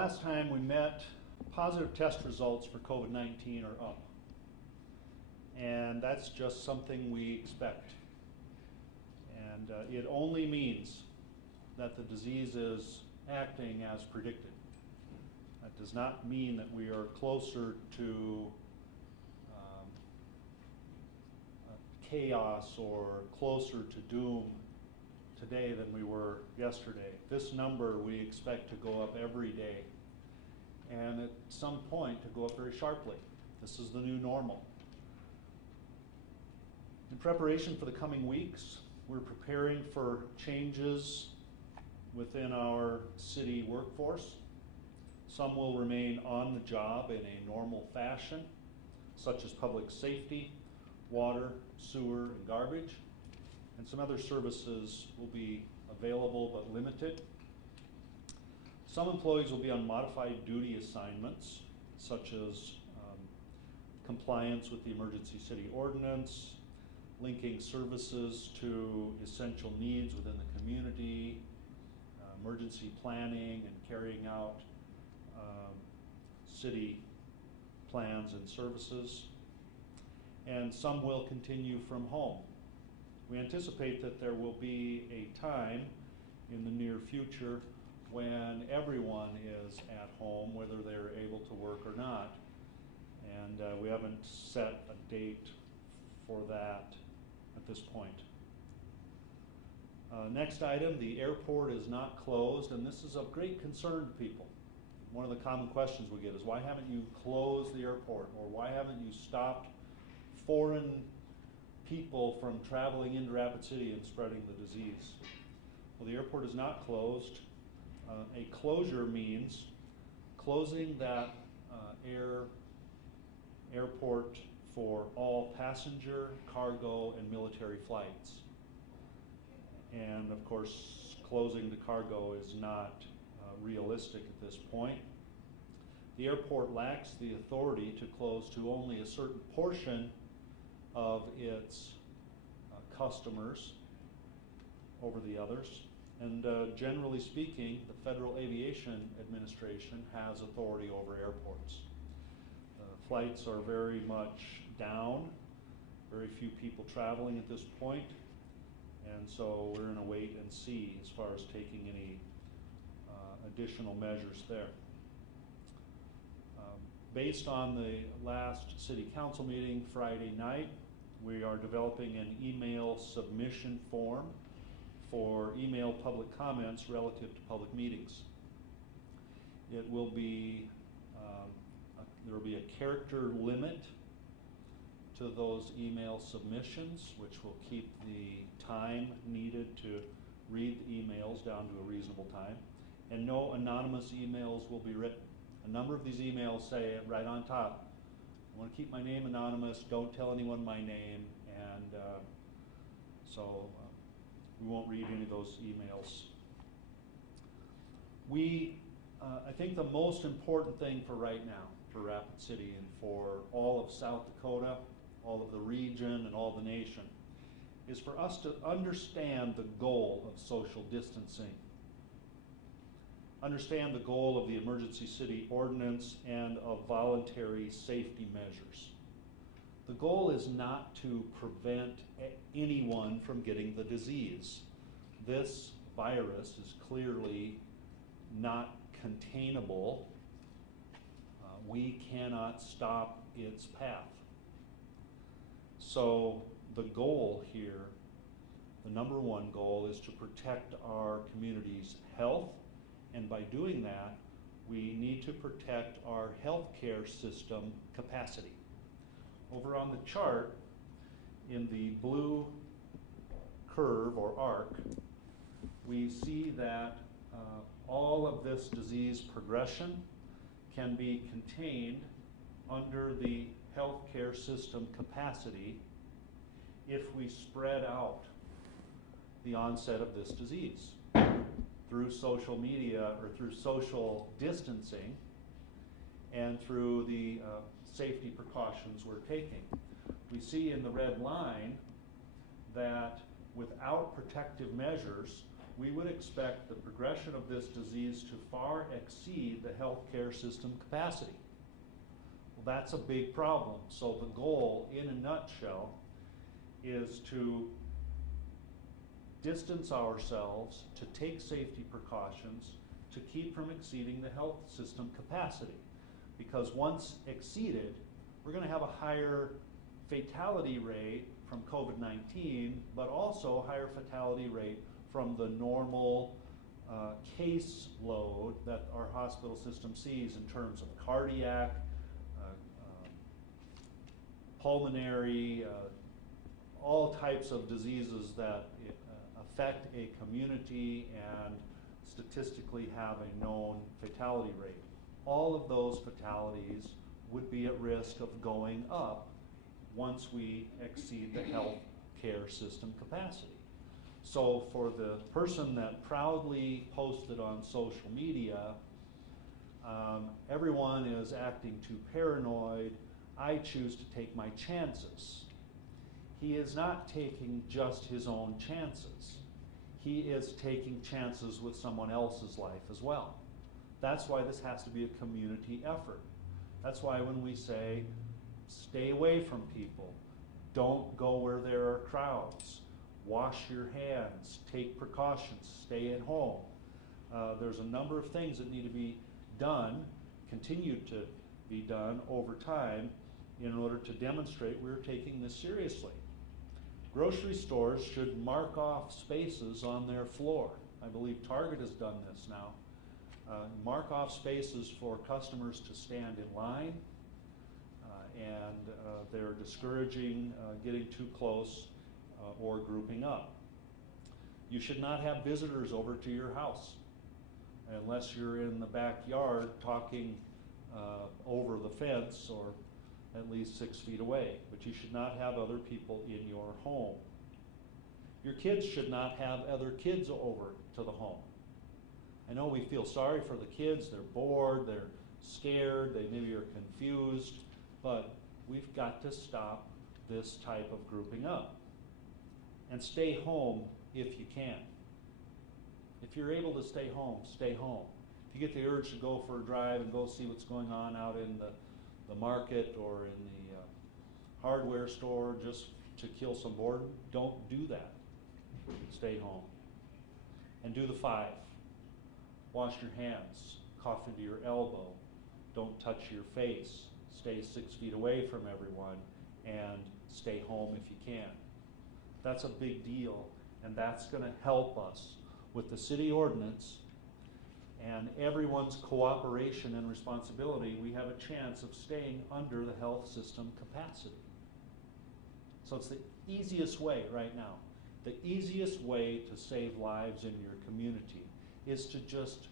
last time we met, positive test results for COVID-19 are up. And that's just something we expect. And it only means that the disease is acting as predicted. That does not mean that we are closer to chaos or closer to doom today than we were yesterday. This number we expect to go up every day, and at some point to go up very sharply. This is the new normal. In preparation for the coming weeks, we're preparing for changes within our city workforce. Some will remain on the job in a normal fashion, such as public safety, water, sewer, and garbage. And some other services will be available but limited. Some employees will be on modified duty assignments, such as compliance with the emergency city ordinance, linking services to essential needs within the community, emergency planning, and carrying out city plans and services. And some will continue from home. We anticipate that there will be a time in the near future when everyone is at home, whether they're able to work or not. And we haven't set a date for that at this point. Next item, the airport is not closed, and this is of great concern to people. One of the common questions we get is, why haven't you closed the airport, or why haven't you stopped foreign people from traveling into Rapid City and spreading the disease? Well, the airport is not closed. A closure means closing that airport for all passenger, cargo, and military flights. And of course, closing the cargo is not realistic at this point. The airport lacks the authority to close to only a certain portion of its customers over the others. And generally speaking, the Federal Aviation Administration has authority over airports. Flights are very much down, very few people traveling at this point, and so we're in a wait and see as far as taking any additional measures there. Based on the last City Council meeting Friday night, we are developing an email submission form for email public comments relative to public meetings. It will be, there will be a character limit to those email submissions, which will keep the time needed to read the emails down to a reasonable time. And no anonymous emails will be written. A number of these emails say right on top, I want to keep my name anonymous, don't tell anyone my name, and so we won't read any of those emails. I think the most important thing for right now, for Rapid City and for all of South Dakota, all of the region, and all the nation, is for us to understand the goal of social distancing. Understand the goal of the emergency city ordinance and of voluntary safety measures. The goal is not to prevent anyone from getting the disease. This virus is clearly not containable. We cannot stop its path. So the goal here, the number one goal, is to protect our community's health. And by doing that, we need to protect our healthcare system capacity. Over on the chart, in the blue curve or arc, we see that all of this disease progression can be contained under the healthcare system capacity if we spread out the onset of this disease through social media or through social distancing and through the safety precautions we're taking. We see in the red line that without protective measures, we would expect the progression of this disease to far exceed the healthcare system capacity. Well, that's a big problem. So the goal, in a nutshell, is to distance ourselves, to take safety precautions, to keep from exceeding the health system capacity. Because once exceeded, we're going to have a higher fatality rate from COVID-19, but also a higher fatality rate from the normal case load that our hospital system sees in terms of cardiac, pulmonary, all types of diseases that affect a community and statistically have a known fatality rate. All of those fatalities would be at risk of going up once we exceed the health care system capacity. So for the person that proudly posted on social media, everyone is acting too paranoid, I choose to take my chances. He is not taking just his own chances. He is taking chances with someone else's life as well. That's why this has to be a community effort. That's why when we say, stay away from people, don't go where there are crowds, wash your hands, take precautions, stay at home. There's a number of things that need to be done, continue to be done over time in order to demonstrate we're taking this seriously. Grocery stores should mark off spaces on their floor. I believe Target has done this now. Mark off spaces for customers to stand in line, and they're discouraging getting too close or grouping up. You should not have visitors over to your house unless you're in the backyard talking over the fence or at least 6 feet away, but you should not have other people in your home. Your kids should not have other kids over to the home. I know we feel sorry for the kids, they're bored, they're scared, they maybe are confused, but we've got to stop this type of grouping up. And stay home if you can. If you're able to stay home, stay home. If you get the urge to go for a drive and go see what's going on out in the market or in the hardware store just to kill some boredom, don't do that. Stay home. And do the 5. Wash your hands, cough into your elbow, don't touch your face, stay 6 feet away from everyone, and stay home if you can. That's a big deal, and that's going to help us with the city ordinance and everyone's cooperation and responsibility. We have a chance of staying under the health system capacity. So it's the easiest way right now. The easiest way to save lives in your community is to just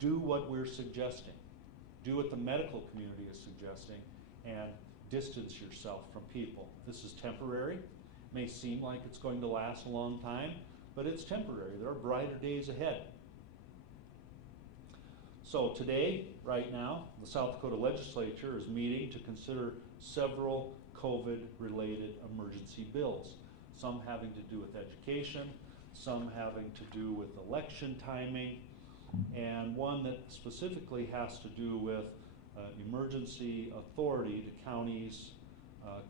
do what we're suggesting. Do what the medical community is suggesting and distance yourself from people. This is temporary. May seem like it's going to last a long time, but it's temporary. There are brighter days ahead. So today, right now, the South Dakota Legislature is meeting to consider several COVID-related emergency bills. Some having to do with education, some having to do with election timing, and one that specifically has to do with emergency authority to counties,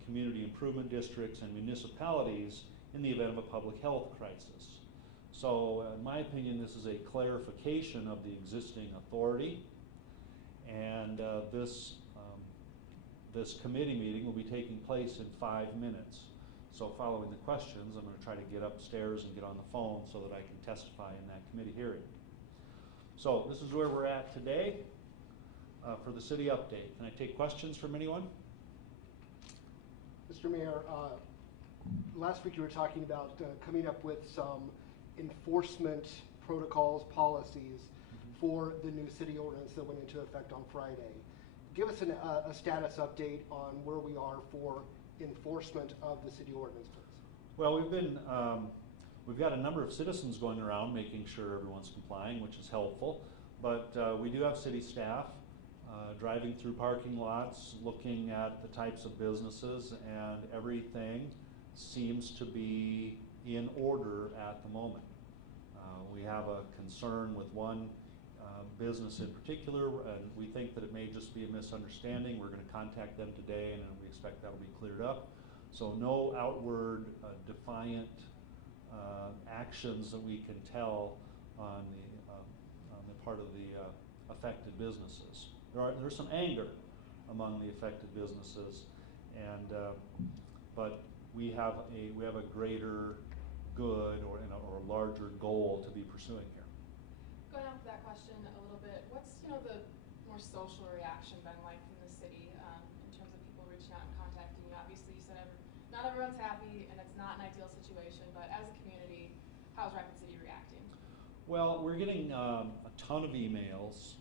community improvement districts, and municipalities in the event of a public health crisis. So in my opinion, this is a clarification of the existing authority, and this committee meeting will be taking place in 5 minutes. So following the questions, I'm going to try to get upstairs and get on the phone so that I can testify in that committee hearing. So this is where we're at today for the city update. Can I take questions from anyone? Mr. Mayor, last week you were talking about coming up with some enforcement protocols, policies for the new city ordinance that went into effect on Friday. Give us a status update on where we are for enforcement of the city ordinance, please. Well, we've got a number of citizens going around making sure everyone's complying, which is helpful. But we do have city staff driving through parking lots, looking at the types of businesses, and everything seems to be in order at the moment. We have a concern with one business in particular, and we think that it may just be a misunderstanding. We're going to contact them today, and we expect that'll be cleared up. So no outward defiant actions that we can tell on the part of the affected businesses. There's some anger among the affected businesses, and but we have a greater good or a larger goal to be pursuing here. Going off that question a little bit, what's the more social reaction been like from the city in terms of people reaching out and contacting you? Obviously, you said not everyone's happy and it's not an ideal situation, but as a community, how's Rapid City reacting? Well, we're getting a ton of emails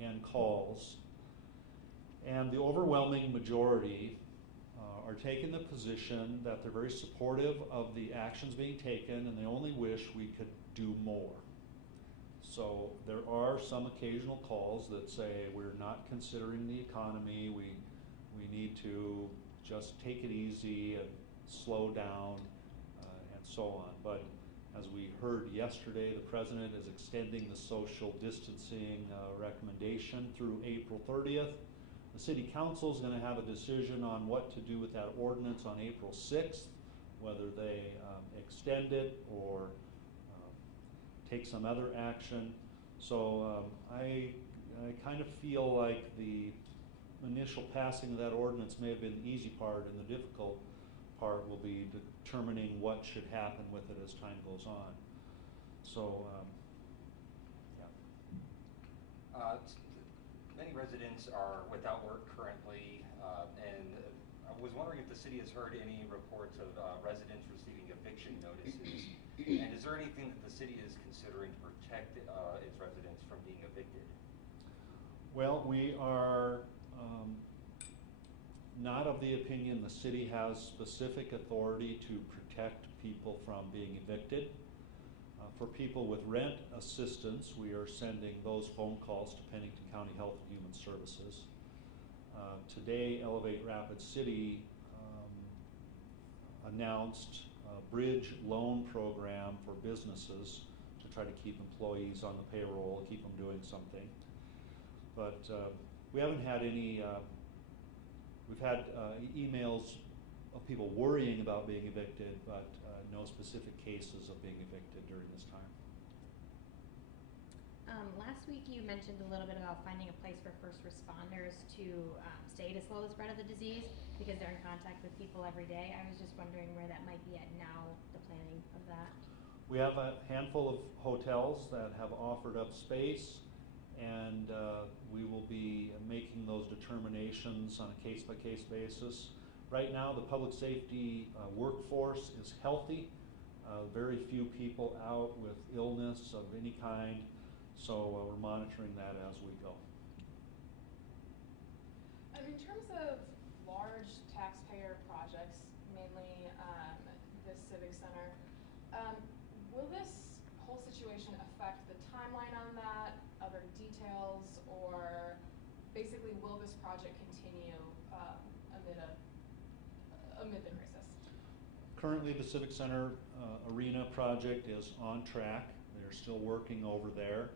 and calls, and the overwhelming majority are taking the position that they're very supportive of the actions being taken, and they only wish we could do more. So there are some occasional calls that say we're not considering the economy, we need to just take it easy and slow down and so on. But as we heard yesterday, the president is extending the social distancing recommendation through April 30th. The city council is going to have a decision on what to do with that ordinance on April 6th, whether they extend it or take some other action. So I kind of feel like the initial passing of that ordinance may have been the easy part, and the difficult part will be determining what should happen with it as time goes on. So, yeah. Many residents are without work currently, and I was wondering if the city has heard any reports of residents receiving eviction notices, and is there anything that the city is considering to protect its residents from being evicted? Well, we are not of the opinion the city has specific authority to protect people from being evicted. For people with rent assistance, we are sending those phone calls to Pennington County Health and Human Services. Today, Elevate Rapid City announced a bridge loan program for businesses to try to keep employees on the payroll, keep them doing something. But we haven't had any, we've had emails of people worrying about being evicted, but no specific cases of being evicted during this time. Last week you mentioned a little bit about finding a place for first responders to stay to slow the spread of the disease because they're in contact with people every day. I was just wondering where that might be at now, the planning of that. We have a handful of hotels that have offered up space, and we will be making those determinations on a case-by-case basis. Right now, the public safety workforce is healthy. Very few people out with illness of any kind, so we're monitoring that as we go. In terms of large taxpayer projects, mainly the Civic Center, will this whole situation affect the timeline on that, other details, or basically will this project continue amid the crisis? Currently, the Civic Center arena project is on track. They're still working over there.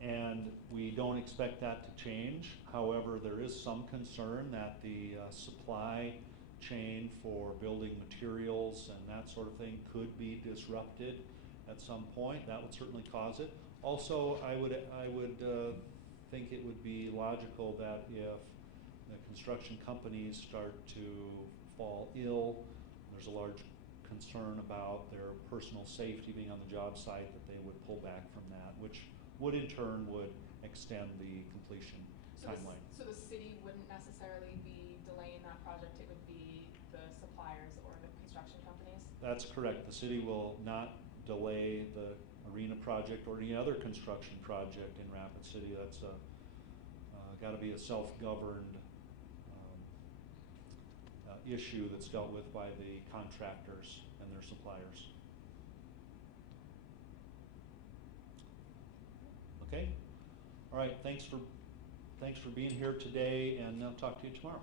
And we don't expect that to change. However, there is some concern that the supply chain for building materials and that sort of thing could be disrupted at some point. That would certainly cause it. Also, I would think it would be logical that if the construction companies start to fall ill, there's a large concern about their personal safety being on the job site, that they would pull back from that, which would in turn would extend the completion timeline. So the city wouldn't necessarily be delaying that project, it would be the suppliers or the construction companies? That's correct. The city will not delay the arena project or any other construction project in Rapid City. That's got to be a self-governed issue that's dealt with by the contractors and their suppliers. Okay? All right, thanks for thanks for being here today, and I'll talk to you tomorrow.